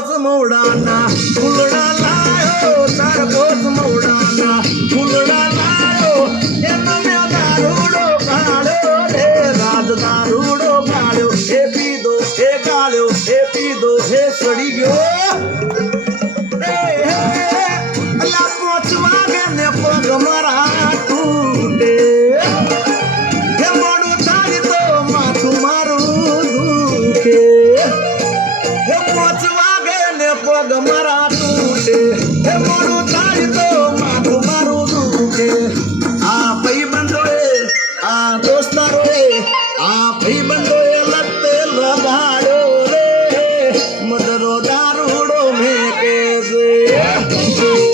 પોચ મોડાના ફૂલડા લાયો તાર પોચ મોડાના ફૂલડા લાયો એનો મેં દારૂડો કાઢ્યો રે રાજ દારૂડો કાઢ્યો એ પીધો એ ગાળ્યો એ પીધો એ સડી ગયો અલા પોચ વાગે ને પગ મારા તૂટે એ મોડું થાય તો માથું મારું દુખે પોચ વાગે ને પગ મારા તૂટે એ મોડું થાય તો માથું મારું દુખે આ ભાઈબંધોએ આ દોસ્તારોએ આ ભાઈબંધોએ લતે લગાડ્યો રે મદરો દારૂડો મેકે છે